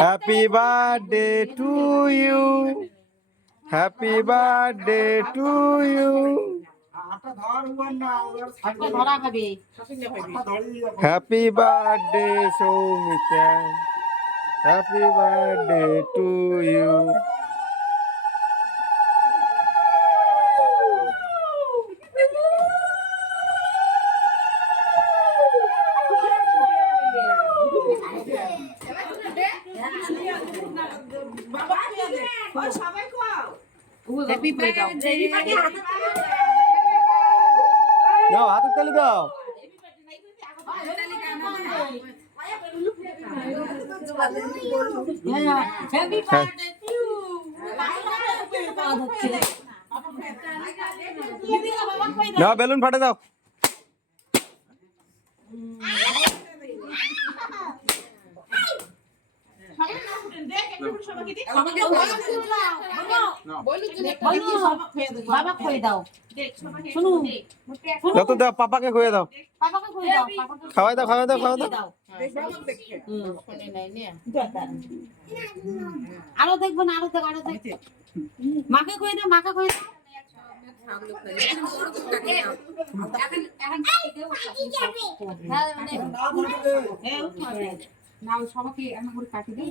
Happy birthday to you happy birthday to you happy birthday Soumita happy birthday to you happy birthday দাও হাতে তালি দাও। Happy birthday to না balloon ফাটে দাও। বাবা খুলে দাও শুনু দাও পাপাকে খুঁয়ে দাও খাওয়াই দাও খাওয়াই দাও খাওয়াই দাও আরও দেখব না আরও দেখ আরও দেখ মাকে খুঁয়ে দাও মাকে খুঁয়ে দাও নাও, সবাইকে এমন করে কাটি দিই